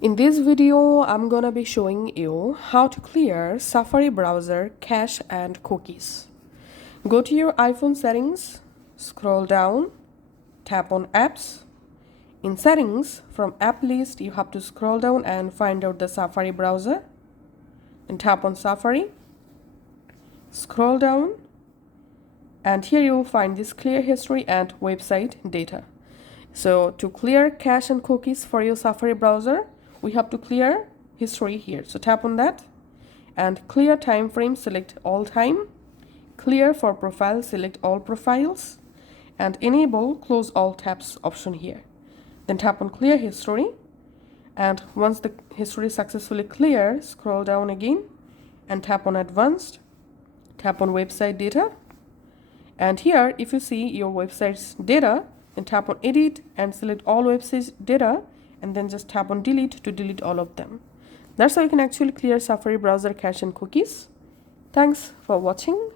In this video, I'm gonna be showing you how to clear Safari browser cache and cookies. Go to your iPhone settings, scroll down, tap on apps. In settings, from app list, you have to scroll down and find out the Safari browser and tap on Safari. Scroll down and here you will find this clear history and website data. So to clear cache and cookies for your Safari browser, we have to clear history here. So tap on that and clear time frame, select all time. Clear for profile, select all profiles and enable close all tabs option here. Then tap on clear history and once the history is successfully clear, scroll down again and tap on advanced, tap on website data. And here, if you see your website's data, then tap on edit and select all website data and then just tap on delete to delete all of them. That's how you can actually clear Safari browser cache and cookies. Thanks for watching.